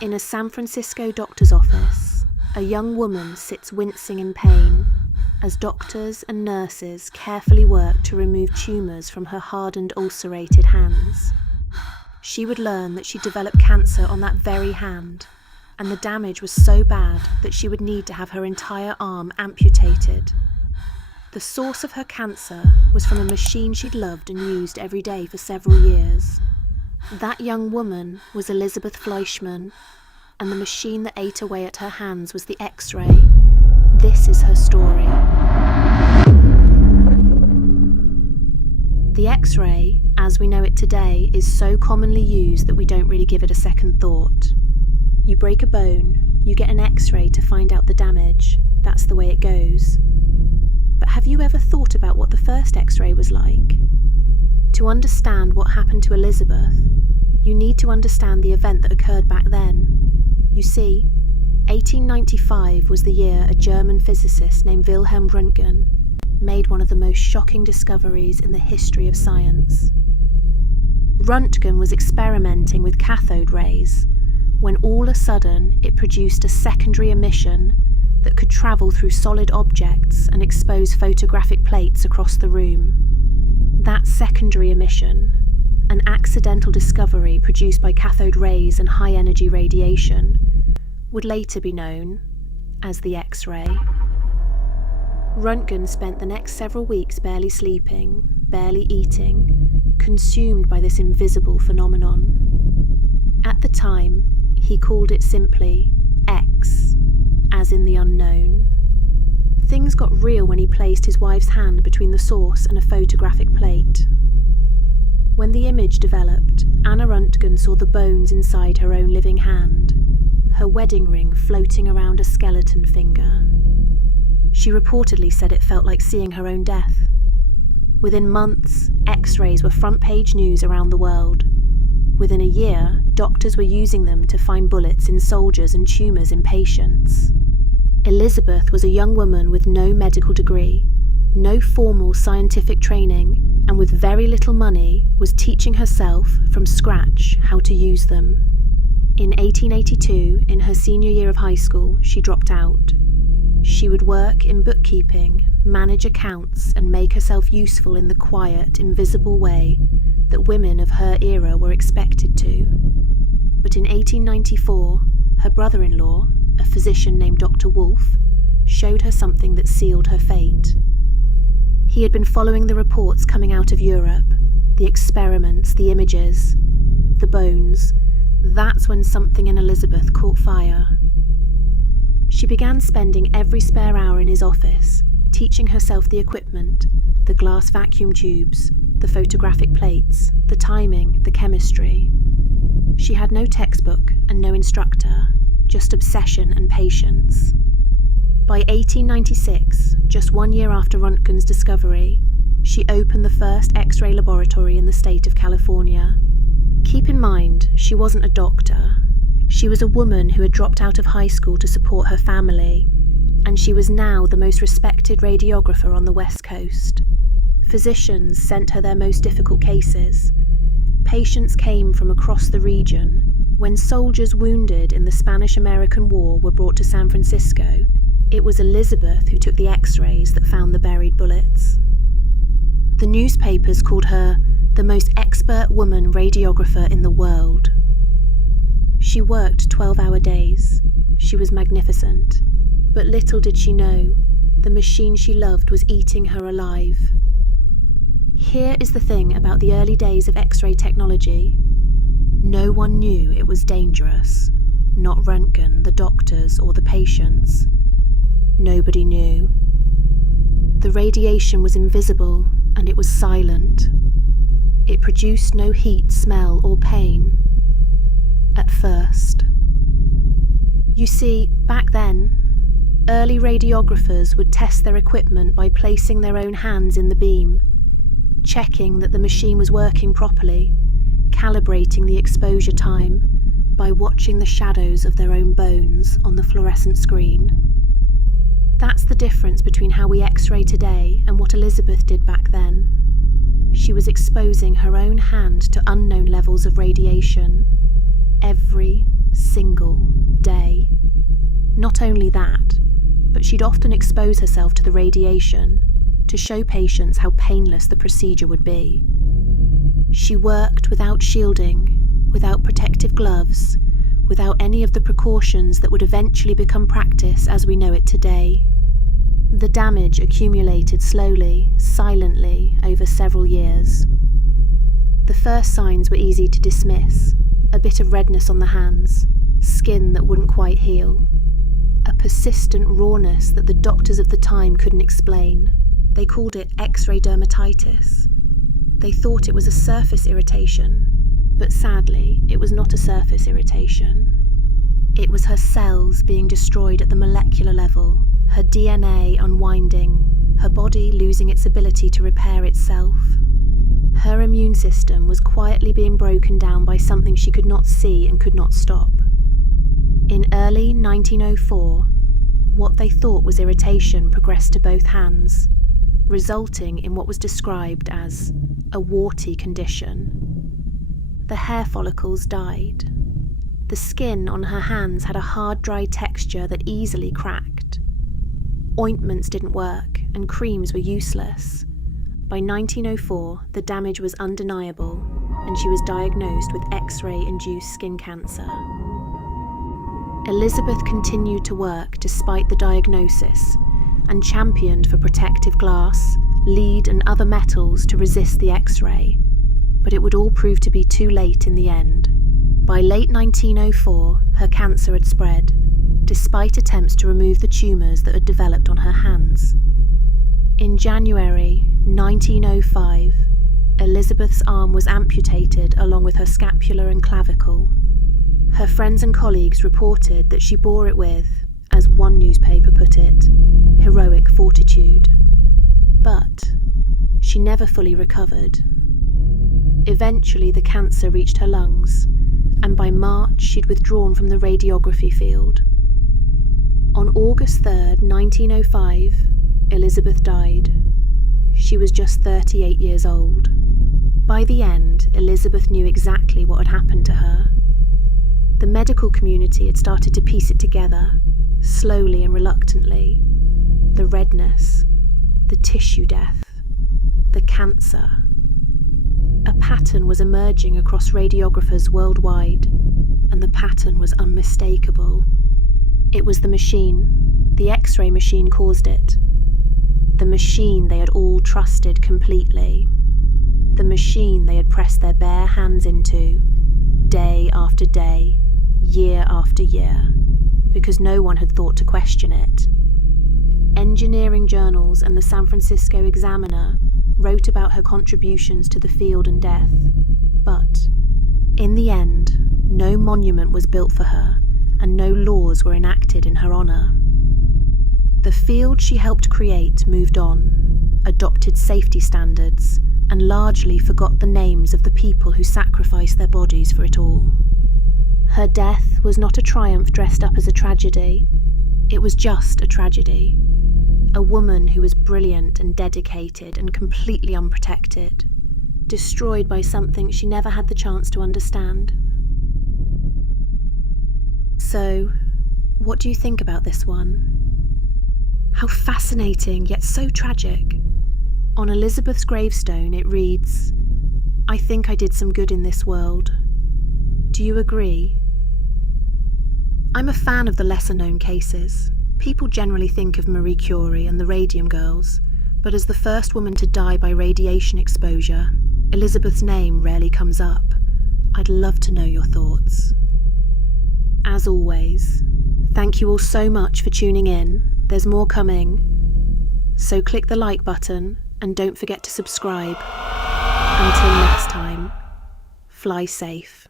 In a San Francisco doctor's office, a young woman sits wincing in pain as doctors and nurses carefully work to remove tumours from her hardened, ulcerated hands. She would learn that she developed cancer on that very hand, and the damage was so bad that she would need to have her entire arm amputated. The source of her cancer was from a machine she'd loved and used every day for several years. That young woman was Elizabeth Fleischmann, and the machine that ate away at her hands was the X-ray. This is her story. The X-ray, as we know it today, is so commonly used that we don't really give it a second thought. You break a bone, you get an X-ray to find out the damage. That's the way it goes. But have you ever thought about what the first X-ray was like? To understand what happened to Elizabeth, you need to understand the event that occurred back then. You see, 1895 was the year a German physicist named Wilhelm Röntgen made one of the most shocking discoveries in the history of science. Röntgen was experimenting with cathode rays when all of a sudden it produced a secondary emission that could travel through solid objects and expose photographic plates across the room. That secondary emission, an accidental discovery produced by cathode rays and high-energy radiation, would later be known as the X-ray. Röntgen spent the next several weeks barely sleeping, barely eating, consumed by this invisible phenomenon. At the time, he called it simply X, as in the unknown. Things got real when he placed his wife's hand between the source and a photographic plate. When the image developed, Anna Röntgen saw the bones inside her own living hand, her wedding ring floating around a skeleton finger. She reportedly said it felt like seeing her own death. Within months, X-rays were front-page news around the world. Within a year, doctors were using them to find bullets in soldiers and tumours in patients. Elizabeth was a young woman with no medical degree, no formal scientific training, and with very little money, was teaching herself from scratch how to use them. In 1882, in her senior year of high school, she dropped out. She would work in bookkeeping, manage accounts, and make herself useful in the quiet, invisible way that women of her era were expected to. But in 1894, her brother-in-law, a physician named Dr. Wolfe, showed her something that sealed her fate. He had been following the reports coming out of Europe, the experiments, the images, the bones. That's when something in Elizabeth caught fire. She began spending every spare hour in his office, teaching herself the equipment, the glass vacuum tubes, the photographic plates, the timing, the chemistry. She had no textbook and no instructor, just obsession and patience. By 1896, just 1 year after Röntgen's discovery, she opened the first X-ray laboratory in the state of California. Keep in mind, she wasn't a doctor. She was a woman who had dropped out of high school to support her family, and she was now the most respected radiographer on the West Coast. Physicians sent her their most difficult cases. Patients came from across the region. When soldiers wounded in the Spanish-American War were brought to San Francisco, it was Elizabeth who took the X-rays that found the buried bullets. The newspapers called her the most expert woman radiographer in the world. She worked 12-hour days. She was magnificent. But little did she know, the machine she loved was eating her alive. Here is the thing about the early days of X-ray technology. No one knew it was dangerous. Not Röntgen, the doctors, or the patients. Nobody knew. The radiation was invisible, and it was silent. It produced no heat, smell, or pain. At first. You see, back then, early radiographers would test their equipment by placing their own hands in the beam, checking that the machine was working properly, calibrating the exposure time by watching the shadows of their own bones on the fluorescent screen. That's the difference between how we X-ray today and what Elizabeth did back then. She was exposing her own hand to unknown levels of radiation every single day. Not only that, but she'd often expose herself to the radiation to show patients how painless the procedure would be. She worked without shielding, without protective gloves, without any of the precautions that would eventually become practice as we know it today. The damage accumulated slowly, silently, over several years. The first signs were easy to dismiss: a bit of redness on the hands, skin that wouldn't quite heal, a persistent rawness that the doctors of the time couldn't explain. They called it X-ray dermatitis. They thought it was a surface irritation, but sadly, it was not a surface irritation. It was her cells being destroyed at the molecular level, her DNA unwinding, her body losing its ability to repair itself. Her immune system was quietly being broken down by something she could not see and could not stop. In early 1904, what they thought was irritation progressed to both hands, resulting in what was described as a warty condition. The hair follicles died. The skin on her hands had a hard, dry texture that easily cracked. Ointments didn't work, and creams were useless. By 1904, the damage was undeniable, and she was diagnosed with X-ray-induced skin cancer. Elizabeth continued to work despite the diagnosis, and championed for protective glass, lead and other metals to resist the X-ray, but it would all prove to be too late in the end. By late 1904, her cancer had spread, despite attempts to remove the tumours that had developed on her hands. In January 1905, Elizabeth's arm was amputated along with her scapula and clavicle. Her friends and colleagues reported that she bore it with, as one newspaper put it, heroic fortitude. But she never fully recovered. Eventually the cancer reached her lungs, and by March she'd withdrawn from the radiography field. On August 3rd, 1905, Elizabeth died. She was just 38 years old. By the end, Elizabeth knew exactly what had happened to her. The medical community had started to piece it together, slowly and reluctantly. The redness, the tissue death, the cancer. A pattern was emerging across radiographers worldwide, and the pattern was unmistakable. It was the machine. The X-ray machine caused it. The machine they had all trusted completely. The machine they had pressed their bare hands into, day after day, year after year, because no one had thought to question it. Engineering journals and the San Francisco Examiner wrote about her contributions to the field and death, but, in the end, no monument was built for her, and no laws were enacted in her honour. The field she helped create moved on, adopted safety standards, and largely forgot the names of the people who sacrificed their bodies for it all. Her death was not a triumph dressed up as a tragedy. It was just a tragedy. A woman who was brilliant and dedicated and completely unprotected, destroyed by something she never had the chance to understand. So, what do you think about this one? How fascinating, yet so tragic. On Elizabeth's gravestone it reads, "I think I did some good in this world. Do you agree?" I'm a fan of the lesser-known cases. People generally think of Marie Curie and the Radium Girls, but as the first woman to die by radiation exposure, Elizabeth's name rarely comes up. I'd love to know your thoughts. As always, thank you all so much for tuning in. There's more coming. So click the like button and don't forget to subscribe. Until next time, fly safe.